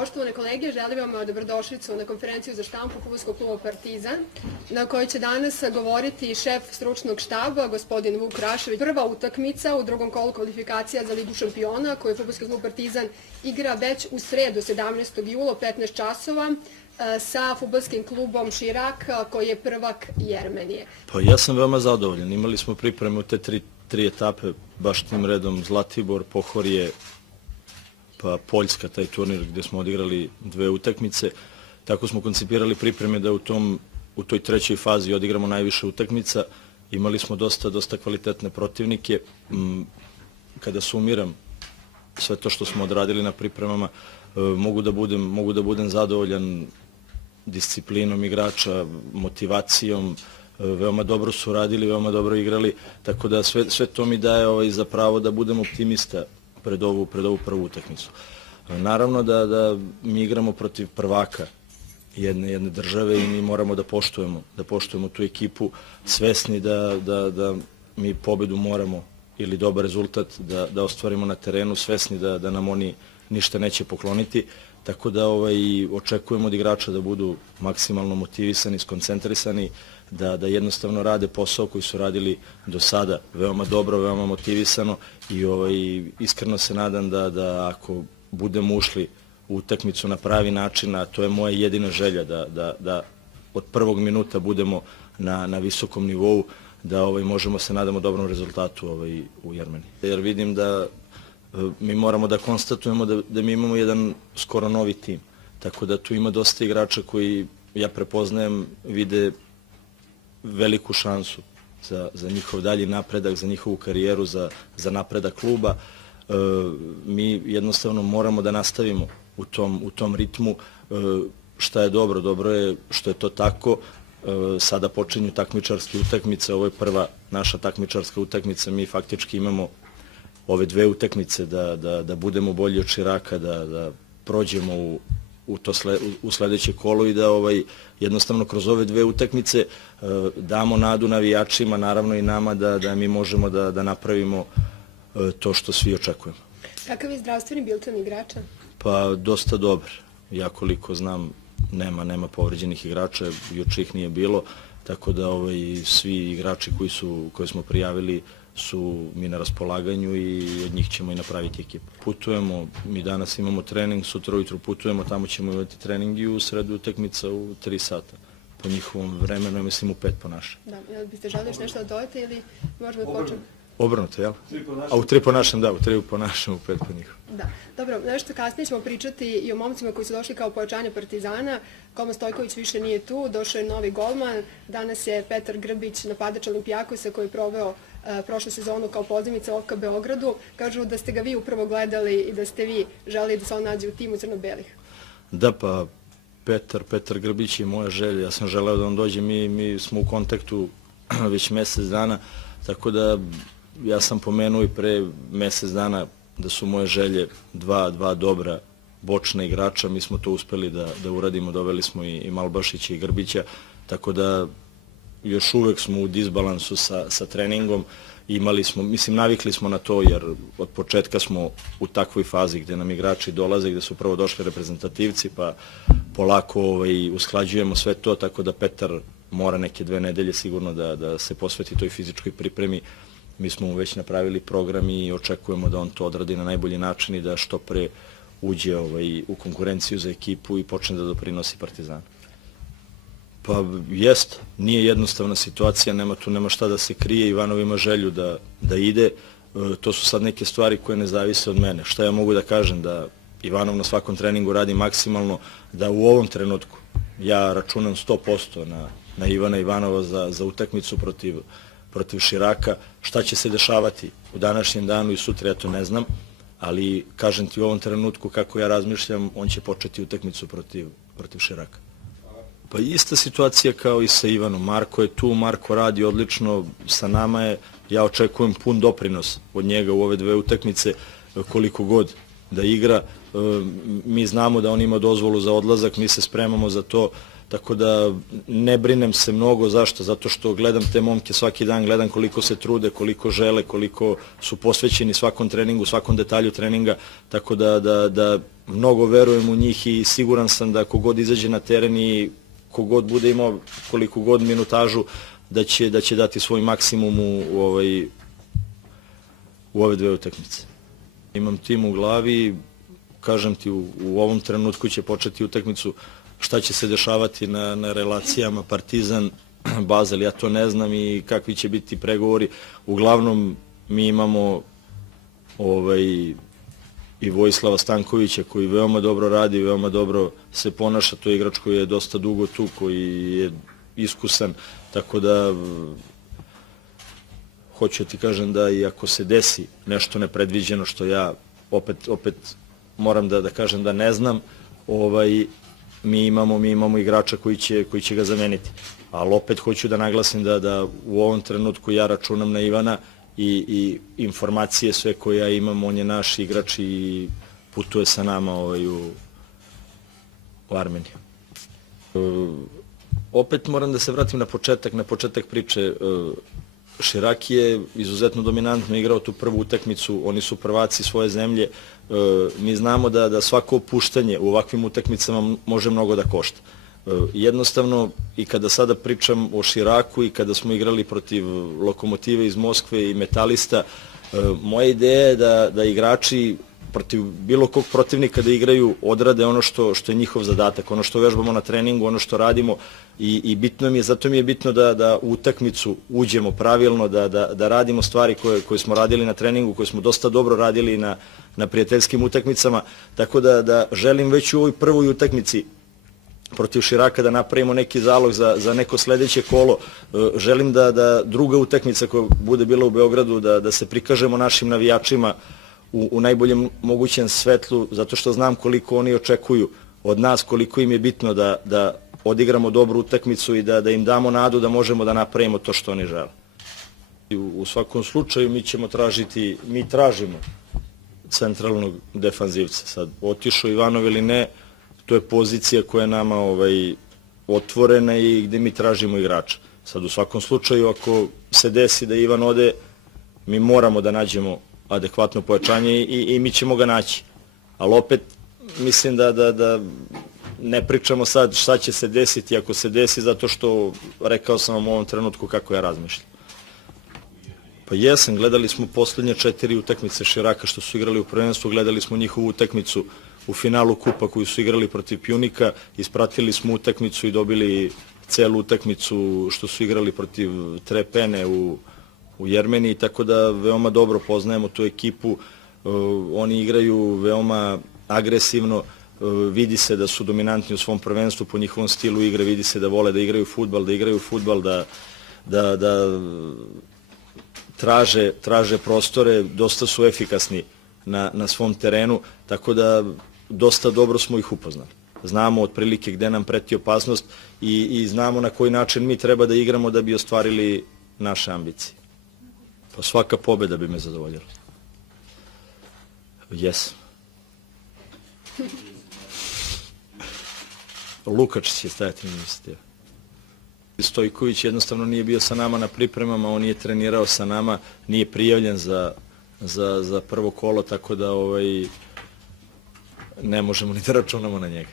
Poštovane kolege, želim vam dobrodošlicu na konferenciju za štampu Fudbalskog kluba Partizan, na kojoj će danas govoriti šef stručnog štaba, gospodin Vuk Rašević. Prva utakmica u drugom kolu kvalifikacija za Ligu šampiona, koju Fudbalski klub Partizan igra već u sredu 17. jula u 15 časova sa fudbalskim klubom Širak, koji je prvak Jermenije. Pa ja sam veoma zadovoljan. Imali smo pripreme u te tri etape, baš tim redom Zlatibor, Pohorje, pa Poljska, taj turnir gde smo odigrali 2 utakmice. Tako smo koncipirali pripreme da u toj trećoj fazi odigramo najviše utakmica. Imali smo dosta kvalitetne protivnike. Kada sumiram sve to što smo odradili na pripremama, mogu da budem zadovoljan disciplinom igrača, motivacijom. Veoma dobro su radili, veoma dobro igrali, tako da sve to mi daje za pravo da budem optimista pred ovu prvu utakmicu. Naravno da mi igramo protiv prvaka jedne države i mi moramo da poštujemo tu ekipu, svesni da mi pobedu moramo ili dobar rezultat da ostvarimo na terenu, svesni da nam oni ništa neće pokloniti, tako da očekujemo od igrača da budu maksimalno motivisani, skoncentrisani, da jednostavno rade posao koji su radili do sada veoma dobro, veoma motivisano i iskreno se nadam da ako budemo ušli u utakmicu na pravi način, a to je moja jedina želja, da od prvog minuta budemo na visokom nivou, da možemo se nadamo dobrom rezultatu u Jermeniji. Jer vidim da mi moramo da konstatujemo da mi imamo jedan skoro novi tim, tako da tu ima dosta igrača koji, ja prepoznajem, vide veliku šansu za njihov dalji napredak, za njihovu karijeru, za napredak kluba. Mi jednostavno moramo da nastavimo u tom ritmu. Šta je dobro? Dobro je što je to tako. Sada počinju takmičarske utakmice, ovo je prva naša takmičarska utakmica, mi faktički imamo ove 2 utakmice da budemo bolji od Širaka, da prođemo u sledeće kolo i da jednostavno kroz ove 2 utakmice damo nadu navijačima, naravno i nama da mi možemo da napravimo to što svi očekujemo. Kakav je zdravstveni bilten igrača? Pa dosta dobar. Ja koliko znam nema povređenih igrača, juče ih nije bilo, tako da svi igrači koje smo prijavili su mi na raspolaganju i od njih ćemo i napraviti ekipu. Putujemo, mi danas imamo trening, sutra ujutru putujemo, tamo ćemo imati trening i u sredu utakmica u 3 sata. Po njihovom vremenu, ja mislim u 5 po našem. Da, jel biste želi još nešto da dodate ili možemo da počnemo? Obrnuto, jel? A u 3 po našem, da, u 3 po našem, u 5 po njihovom. Da, dobro, nešto kasnije ćemo pričati i o momcima koji su došli kao pojačanje Partizana. Kolman Stojković više nije tu, došao je novi golman. Danas je Petar Grbić, napadač Olimpijakosa, koji je proveo prošlu sezonu kao pozivnica OFK Beogradu. Kažu da ste ga vi upravo gledali i da ste vi želeli da se on nađe u timu crno-belih. Da, pa Petar Grbić je moja želja. Ja sam želeo da on dođe, mi smo u kontaktu već mesec dana, tako da ja sam pomenuo i pre mesec dana da su moje želje dva dobra bočna igrača. Mi smo to uspeli da uradimo, doveli smo i Malbašića i Grbića, tako da još uvek smo u disbalansu sa treningom. Navikli smo na to jer od početka smo u takvoj fazi gde nam igrači dolaze, gde su prvo došli reprezentativci, pa polako usklađujemo sve to, tako da Petar mora neke 2 nedelje sigurno da se posveti toj fizičkoj pripremi. Mi smo mu već napravili program i očekujemo da on to odradi na najbolji način i da što pre uđe u konkurenciju za ekipu i počne da doprinosi Partizanu. Pa jest, nije jednostavna situacija, nema šta da se krije, Ivanov ima želju da ide, to su sad neke stvari koje ne zavise od mene. Šta ja mogu da kažem, da Ivanov na svakom treningu radi maksimalno, da u ovom trenutku ja računam 100% na Ivana Ivanova za utakmicu protiv Širaka. Šta će se dešavati u današnjem danu i sutra, ja to ne znam, ali kažem ti u ovom trenutku kako ja razmišljam, on će početi utakmicu protiv Širaka. Pa ista situacija kao i sa Ivanom. Marko je tu, Marko radi odlično, sa nama je, ja očekujem pun doprinos od njega u ove 2 utakmice, koliko god da igra. Mi znamo da on ima dozvolu za odlazak, mi se spremamo za to, tako da ne brinem se mnogo. Zašto? Zato što gledam te momke svaki dan, gledam koliko se trude, koliko žele, koliko su posvećeni svakom treningu, svakom detalju treninga, tako da mnogo verujem u njih i siguran sam da kogod izađe na teren i kogod bude imao koliko god minutažu, da će dati svoj maksimum u ove dve utakmice. Imam tim u glavi, kažem ti, u ovom trenutku će početi utakmicu, šta će se dešavati na relacijama Partizan, Basel, ja to ne znam i kakvi će biti pregovori. Uglavnom, mi imamo i Vojislava Stankovića koji veoma dobro radi, veoma dobro se ponaša, to je igrač koji je dosta dugo tu, koji je iskusan, tako da hoću ti kažem da i ako se desi nešto nepredviđeno, što ja opet moram da kažem da ne znam, mi imamo igrača koji će ga zameniti. Ali opet hoću da naglasim da u ovom trenutku ja računam na Ivana i informacije sve koje ja imam, on je naš igrač i putuje sa nama u Armeniju. Opet moram da se vratim na početak priče. Širaki je izuzetno dominantno igrao tu prvu utakmicu, oni su prvaci svoje zemlje. Mi znamo da svako opuštanje u ovakvim utakmicama može mnogo da košta. Jednostavno, i kada sada pričam o Širaku i kada smo igrali protiv Lokomotive iz Moskve i Metalista, moja ideja je da igrači protiv bilo kog protivnika da igraju, odrade ono što je njihov zadatak, ono što vežbamo na treningu, ono što radimo i bitno mi je, zato mi je bitno da u utakmicu uđemo pravilno, da radimo stvari koje smo radili na treningu, koje smo dosta dobro radili na prijateljskim utakmicama, tako da želim već u ovoj prvoj utakmici protiv Širaka da napravimo neki zalog za neko sledeće kolo. Želim da druga utakmica koja bude bila u Beogradu, da se prikažemo našim navijačima u najboljem mogućem svetlu, zato što znam koliko oni očekuju od nas, koliko im je bitno da odigramo dobru utakmicu i da im damo nadu da možemo da napravimo to što oni žele. U svakom slučaju mi tražimo centralnog defanzivca. Sad, otišao Ivanov ili ne, to je pozicija koja je nama otvorena i gde mi tražimo igrača. Sad, u svakom slučaju, ako se desi da Ivan ode, mi moramo da nađemo adekvatno pojačanje i mi ćemo ga naći. Ali opet, mislim da ne pričamo sad šta će se desiti ako se desi, zato što rekao sam vam u ovom trenutku kako ja razmišljam. Pa jesam, gledali smo poslednje 4 utakmice Širaka što su igrali u prvenstvu, gledali smo njihovu utakmicu u finalu kupa koju su igrali protiv Pjunika, ispratili smo utakmicu i dobili celu utakmicu što su igrali protiv Trepene u Jermeniji, tako da veoma dobro poznajemo tu ekipu. Oni igraju veoma agresivno, vidi se da su dominantni u svom prvenstvu po njihovom stilu igre, vidi se da vole da igraju fudbal, da traže prostore, dosta su efikasni na svom terenu, tako da dosta dobro smo ih upoznali. Znamo otprilike gde nam preti opasnost i znamo na koji način mi treba da igramo da bi ostvarili naše ambicije. Pa svaka pobeda bi me zadovoljila. Jesam. Lukačić je stajati inicijativu. Stojković jednostavno nije bio sa nama na pripremama, on nije trenirao sa nama, nije prijavljen za prvo kolo, tako da ne možemo ni da računamo na njega.